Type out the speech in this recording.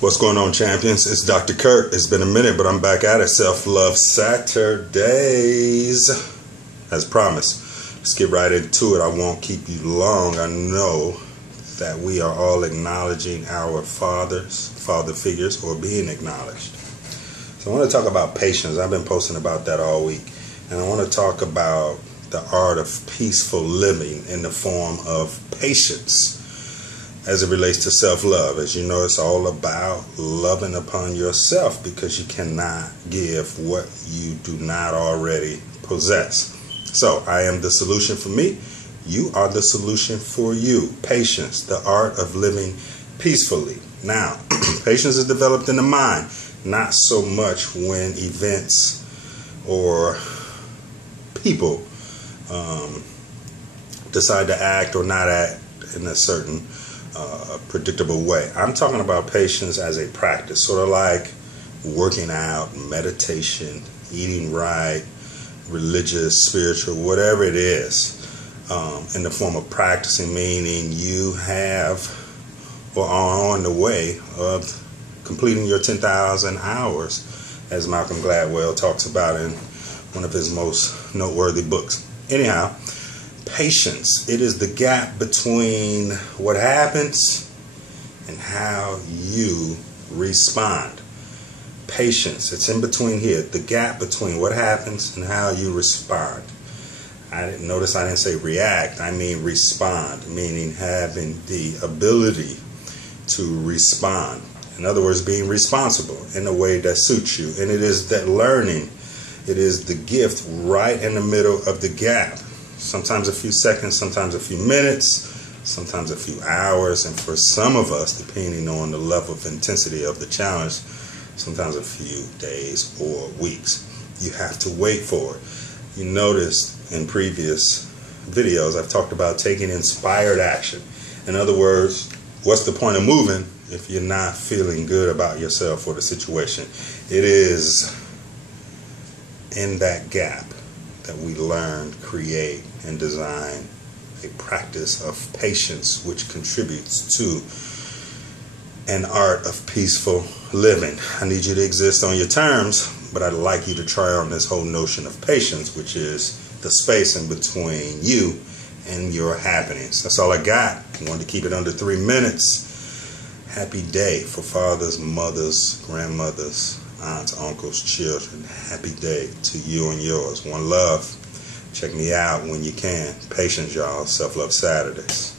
What's going on, champions? It's Dr. Kurt. It's been a minute, but I'm back at it. Self-Love Saturdays. As promised. Let's get right into it. I won't keep you long. I know that we are all acknowledging our father figures, or being acknowledged. So I want to talk about patience. I've been posting about that all week. And I want to talk about the art of peaceful living in the form of patience as it relates to self-love. As you know, it's all about loving upon yourself, because you cannot give what you do not already possess. So I am the solution for me. You are the solution for you. Patience, the art of living peacefully. Now, patience is developed in the mind, not so much when events or people decide to act or not act in a certain predictable way. I'm talking about patience as a practice, sort of like working out, meditation, eating right, religious, spiritual, whatever it is, in the form of practicing, meaning you have or are on the way of completing your 10,000 hours, as Malcolm Gladwell talks about in one of his most noteworthy books. Anyhow, patience, it is the gap between what happens and how you respond. Patience, it's in between here, the gap between what happens and how you respond. I didn't say react, I mean respond, meaning having the ability to respond. In other words, being responsible in a way that suits you. And it is that learning, it is the gift right in the middle of the gap. Sometimes a few seconds, sometimes a few minutes, sometimes a few hours, and for some of us, depending on the level of intensity of the challenge, sometimes a few days or weeks. You have to wait for it. You noticed in previous videos, I've talked about taking inspired action. In other words, what's the point of moving if you're not feeling good about yourself or the situation? It is in that gap that we learn, create, and design a practice of patience, which contributes to an art of peaceful living. I need you to exist on your terms, but I'd like you to try on this whole notion of patience, which is the space in between you and your happenings. That's all I got. I wanted to keep it under 3 minutes. Happy day for fathers, mothers, grandmothers, aunts, uncles, children. Happy day to you and yours. One love. Check me out when you can. Patience, y'all. Self-Love Saturdays.